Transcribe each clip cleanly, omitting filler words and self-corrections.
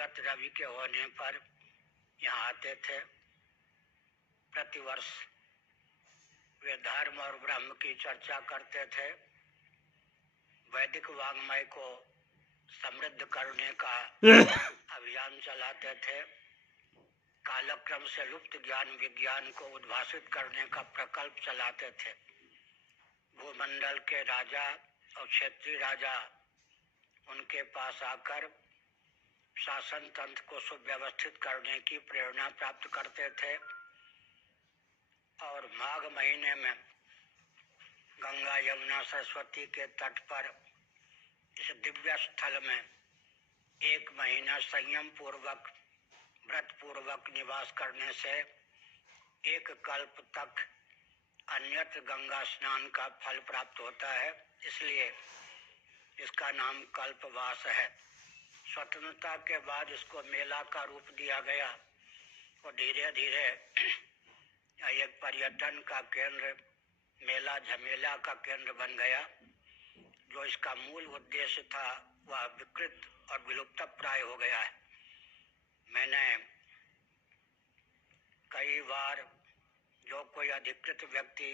निर्गत रवि के होने पर यहाँ आते थे। प्रतिवर्ष वे धर्म और ब्रह्म की चर्चा करते थे, वैदिक वाङ्मय को समृद्ध करने का अभियान चलाते थे, कालक्रम से लुप्त ज्ञान विज्ञान को उद्भासित करने का प्रकल्प चलाते थे। भूमंडल के राजा और क्षेत्रीय राजा उनके पास आकर शासन तंत्र को सुव्यवस्थित करने की प्रेरणा प्राप्त करते थे और माघ महीने में गंगा यमुना सरस्वती के तट पर इस दिव्य स्थल में 1 महीना संयम पूर्वक व्रत पूर्वक निवास करने से 1 कल्प तक अन्यत्र गंगा स्नान का फल प्राप्त होता है। इसलिए इसका नाम कल्पवास है। स्वतंत्रता के बाद इसको मेला का रूप दिया गया और धीरे धीरे एक पर्यटन का केंद्र, मेला झमेला का केंद्र बन गया। जो इसका मूल उद्देश्य था वह विकृत और विलुप्त प्राय हो गया है। मैंने कई बार जो कोई अधिकृत व्यक्ति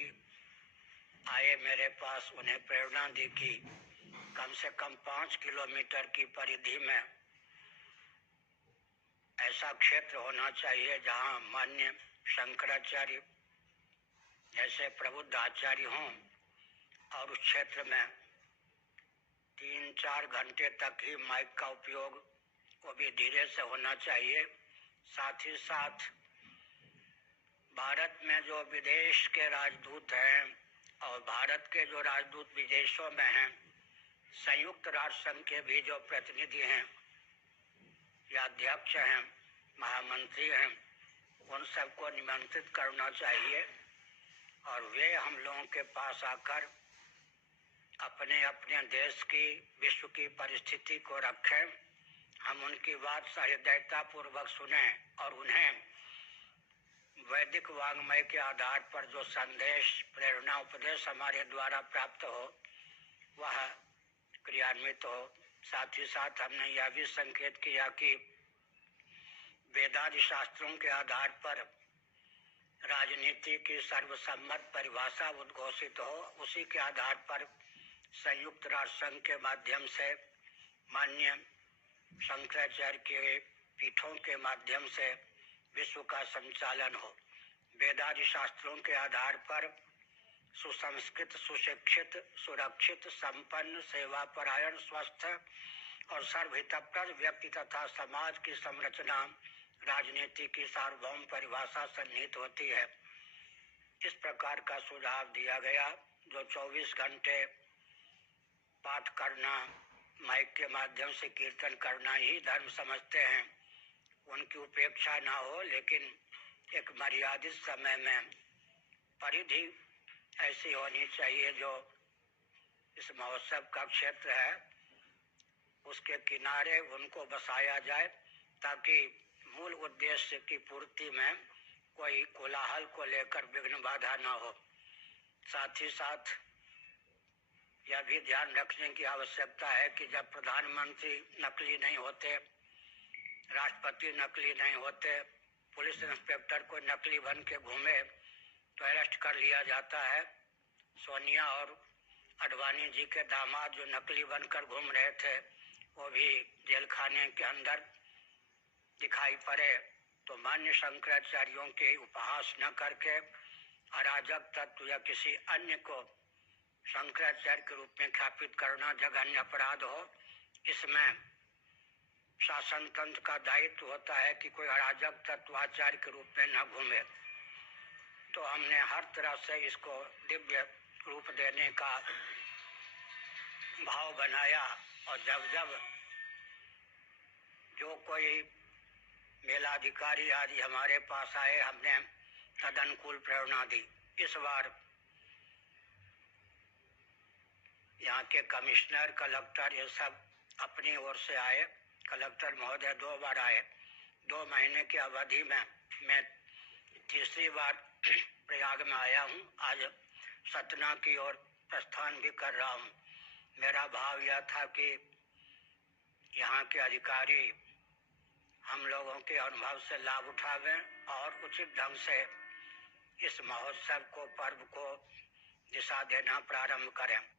आए मेरे पास, उन्हें प्रेरणा दी कि कम से कम 5 किलोमीटर की परिधि में ऐसा क्षेत्र होना चाहिए जहाँ मान्य शंकराचार्य जैसे प्रबुद्ध आचार्य हों और उस क्षेत्र में 3-4 घंटे तक ही माइक का उपयोग वो भी धीरे से होना चाहिए। साथ ही साथ भारत में जो विदेश के राजदूत हैं और भारत के जो राजदूत विदेशों में हैं, संयुक्त राष्ट्र संघ के भी जो प्रतिनिधि हैं या अध्यक्ष हैं, महामंत्री हैं, उन सबको निमंत्रित करना चाहिए और वे हम लोगों के पास आकर अपने अपने देश की, विश्व की परिस्थिति को रखें। हम उनकी बात सहृदयता पूर्वक सुने और उन्हें वैदिक वाङ्मय के आधार पर जो संदेश, प्रेरणा, उपदेश हमारे द्वारा प्राप्त हो वह क्रियान्वित हो। साथ ही साथ हमने यह भी संकेत किया कि वेदादि शास्त्रों के आधार पर राजनीति की सर्वसम्मत परिभाषा उद्घोषित हो। उसी के आधार पर संयुक्त राष्ट्र संघ के माध्यम से मान्य शंकराचार्य के पीठों के माध्यम से विश्व का संचालन हो। वेदादि शास्त्रों के आधार पर सुसंस्कृत, सुशिक्षित, सुरक्षित, संपन्न, सेवापरायण, स्वस्थ और सर्वहितप्रद व्यक्ति तथा समाज की संरचना राजनीति की सार्वभौम परिभाषा सन्निहित होती है। इस प्रकार का सुझाव दिया गया। जो 24 घंटे पाठ करना, माइक के माध्यम से कीर्तन करना ही धर्म समझते हैं, उनकी उपेक्षा ना हो, लेकिन एक मर्यादित समय में परिधि ऐसी होनी चाहिए जो इस महोत्सव का क्षेत्र है उसके किनारे उनको बसाया जाए, ताकि मूल उद्देश्य की पूर्ति में कोई कोलाहल को लेकर विघ्न बाधा न हो। साथ ही साथ यह भी ध्यान रखने की आवश्यकता है कि जब प्रधानमंत्री नकली नहीं होते, राष्ट्रपति नकली नहीं होते, पुलिस इंस्पेक्टर को नकली बन के घूमे तो अरेस्ट कर लिया जाता है। सोनिया और अडवाणी जी के दामाद जो नकली बनकर घूम रहे थे वो भी जेल खाने के अंदर दिखाई पड़े। तो मान्य शंकराचार्यों के उपहास न करके अराजक तत्व या किसी अन्य को शंकराचार्य के रूप में ख्यापित करना जघन्य अपराध हो। इसमें शासन तंत्र का दायित्व होता है कि कोई अराजक तत्व आचार्य के रूप में न घूमे। तो हमने हर तरह से इसको दिव्य रूप देने का भाव बनाया और जब जब जो कोई मेलाधिकारी आदि हमारे पास आए, हमने तदनुकूल प्रेरणा दी। इस बार यहाँ के कमिश्नर, कलेक्टर, ये सब अपनी ओर से आए। कलेक्टर महोदय 2 बार आए। 2 महीने की अवधि में मैं तीसरी बार प्रयाग में आया हूँ। आज सतना की ओर प्रस्थान भी कर रहा हूँ। मेरा भाव यह था कि यहाँ के अधिकारी हम लोगों के अनुभव से लाभ उठावें और उचित ढंग से इस महोत्सव को, पर्व को दिशा देना प्रारंभ करें।